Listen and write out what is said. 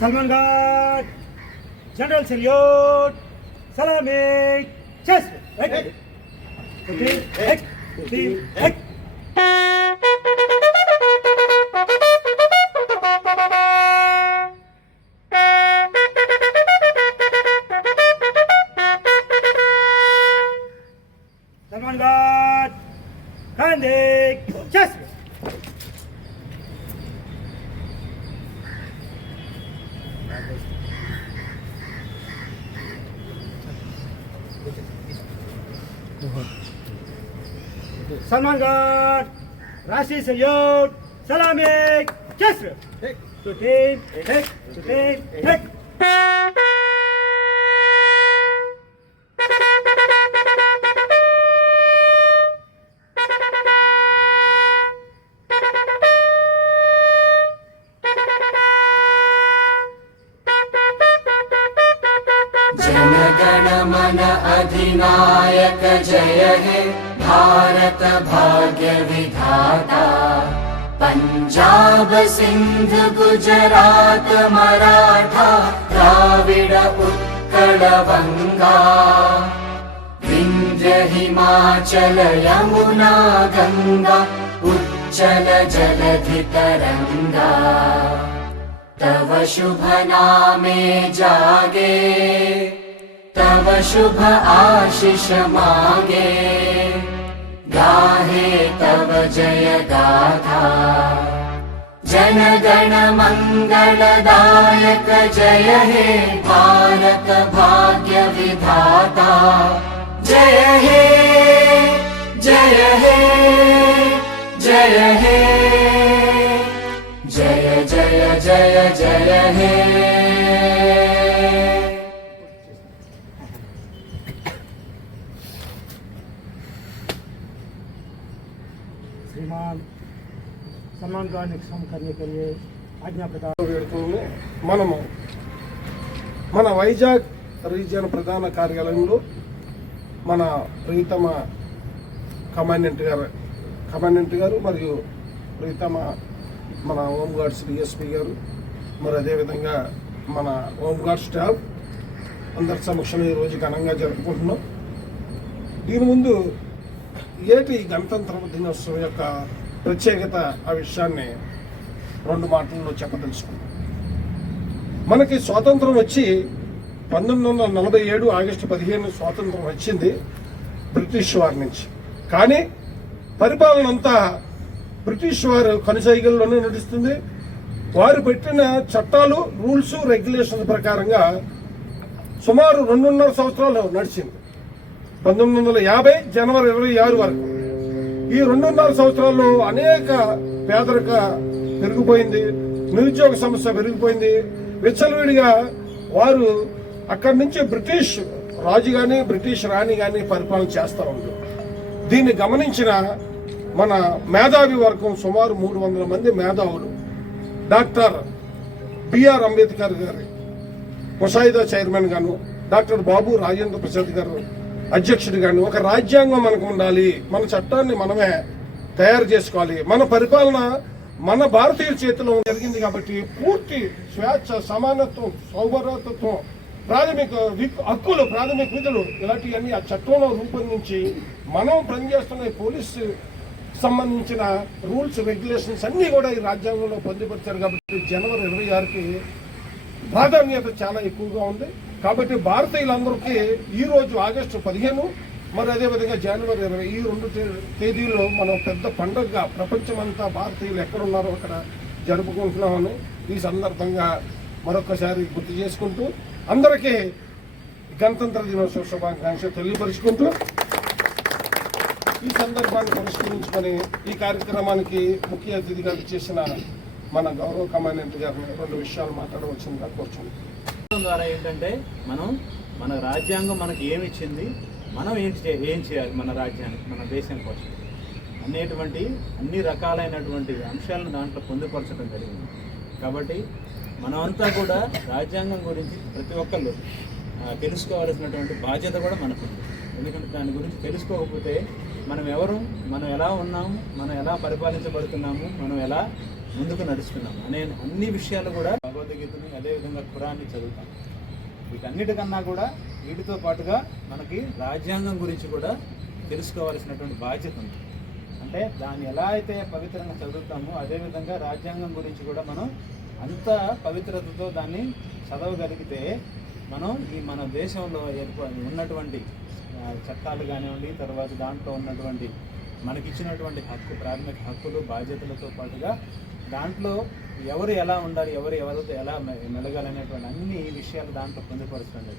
Salman Guard, General Salute, Salami, Chest, Heck, Heck, Heck. Salman Guard, Kandik, Chest. Salman Guard, Rashi Salute, Salami, Chest. Heck, to team, heck, to team, heck. जनगण मन अधिनायक जय हे भारत भाग्य विधाता। पंजाब सिंध गुजरात मराठा द्राविड उत्कल बंगा। विंध्य हिमाचल यमुना गंगा उच्चल जलधि तरंगा। तव शुभ नामे जागे तव शुभ आशीष मांगे। गाहे तव जय गाथा जन गण मंगलदायक जय हे भारत भाग्य विधाता। जय हे जय हे जय हे जय जय जय जय हे। श्रीमान सलमान गार्ड ने क्षम करने के लिए आज्ञा प्रदान। మనము మన వైజాగ్ రీజియన్ ప్రధాన కార్యాలయంలో మన ప్రీతమ కమాండెంట్ గారు మరియు ప్రీతమ మన హోమ్ గార్డ్స్ డిఎస్పీ గారు మరి అదేవిధంగా మన హోమ్ గార్డ్ స్టాఫ్ అందరి సమక్షంలో ఈరోజు ఘనంగా జరుపుకుంటున్నాం. దీని ముందు ఏటి గణతంత్ర దినోత్సవం యొక్క ప్రత్యేకత ఆ విషయాన్ని 2 మాటల్లో చెప్పదలుచుకున్నాం. మనకి స్వాతంత్రం వచ్చి 1947 ఆగస్టు 15 స్వాతంత్రం వచ్చింది బ్రిటిష్ వారి నుంచి. కానీ పరిపాలన అంతా బ్రిటిష్ వారు కనుసైగల్లోనే నడుస్తుంది. వారు పెట్టిన చట్టాలు రూల్స్ రెగ్యులేషన్స్ ప్రకారంగా సుమారు 2.5 సంవత్సరాలు నడిచింది. 1950 జనవరి 26 వరకు. ఈ 2.5 సంవత్సరాల్లో అనేక పేదరిక పెరిగిపోయింది, నిరుద్యోగ సమస్య పెరిగిపోయింది. విచ్చలవిడిగా వారు అక్కడి నుంచి బ్రిటిష్ రాజు కానీ బ్రిటిష్ రాణి కానీ పరిపాలన చేస్తూ ఉంటారు. దీన్ని గమనించిన మన మేధావి వర్గం సుమారు 300 మంది మేధావులు డాక్టర్ బిఆర్ అంబేద్కర్ గారి ముసాయిదా చైర్మన్ గాను, డాక్టర్ బాబు రాజేంద్ర ప్రసాద్ గారు అధ్యక్షుడు గాను, ఒక రాజ్యాంగం మనకు ఉండాలి, మన చట్టాన్ని మనమే తయారు చేసుకోవాలి, మన పరిపాలన మన భారతీయుల చేతిలో జరిగింది కాబట్టి పూర్తి స్వేచ్ఛ, సమానత్వం, సౌభరతత్వం, ప్రాథమిక హక్కులు, ప్రాథమిక విధులు ఇలాంటివన్నీ ఆ చట్టంలో రూపొందించి మనం పనిచేస్తున్న పోలీసు సంబంధించిన రూల్స్ రెగ్యులేషన్స్ అన్నీ కూడా ఈ రాజ్యాంగంలో పొందుపరిచారు. కాబట్టి జనవరి 26కి ప్రాధాన్యత చాలా ఎక్కువగా ఉంది. కాబట్టి భారతీయులందరికీ ఈ రోజు ఆగస్టు 15 మరి అదేవిధంగా జనవరి 20 ఈ 2 తేదీల్లో మనం పెద్ద పండుగగా ప్రపంచమంతా భారతీయులు ఎక్కడున్నారో అక్కడ జరుపుకుంటున్నామని ఈ సందర్భంగా మరొకసారి గుర్తు చేసుకుంటూ అందరికీ గణతంత్ర దినోత్సవ శుభాకాంక్షలు తెలియపరుచుకుంటూ ఈ సందర్భాన్ని పురస్కరించుకొని ఈ కార్యక్రమానికి ముఖ్య అతిథిగా చేసిన మన గౌరవ కమాండెంట్ గారిని 2 విషయాలు మాట్లాడవలసిందిగా కోరుచున్నాం. ద్వారా ఏంటంటే మన రాజ్యాంగం మనకి ఏమి ఇచ్చింది, మనం ఏం చేయాలి మన రాజ్యానికి, మన దేశం కోసం అనేటువంటి అన్ని రకాలైనటువంటి అంశాలను దాంట్లో పొందుపరచడం జరిగింది. కాబట్టి మనమంతా కూడా రాజ్యాంగం గురించి ప్రతి ఒక్కళ్ళు తెలుసుకోవాల్సినటువంటి బాధ్యత కూడా మనకు ఉంది. ఎందుకంటే దాని గురించి తెలుసుకోకపోతే మనం ఎవరు, మనం ఎలా ఉన్నాము, మనం ఎలా పరిపాలించబడుతున్నాము, మనం ఎలా ముందుకు నడుస్తున్నాము అనే అన్ని విషయాలు కూడా భగవద్గీతని అదేవిధంగా ఖురాన్ని చదువుతాం. వీటన్నిటికన్నా కూడా వీటితో పాటుగా మనకి రాజ్యాంగం గురించి కూడా తెలుసుకోవాల్సినటువంటి బాధ్యత ఉంది. అంటే దాన్ని ఎలా అయితే పవిత్రంగా చదువుతామో అదేవిధంగా రాజ్యాంగం గురించి కూడా మనం అంత పవిత్రతతో దాన్ని చదవగలిగితే మనం మన దేశంలో ఉన్నటువంటి చట్టాలు కానివ్వండి, తర్వాత దాంట్లో ఉన్నటువంటి మనకిచ్చినటువంటి ప్రాథమిక హక్కులు బాధ్యతలతో పాటుగా దాంట్లో ఎవరు ఎలా ఉండాలి, ఎవరితో ఎలా మెలగాలనేటువంటి అన్ని విషయాలు దాంట్లో పొందుపరుస్తుంది.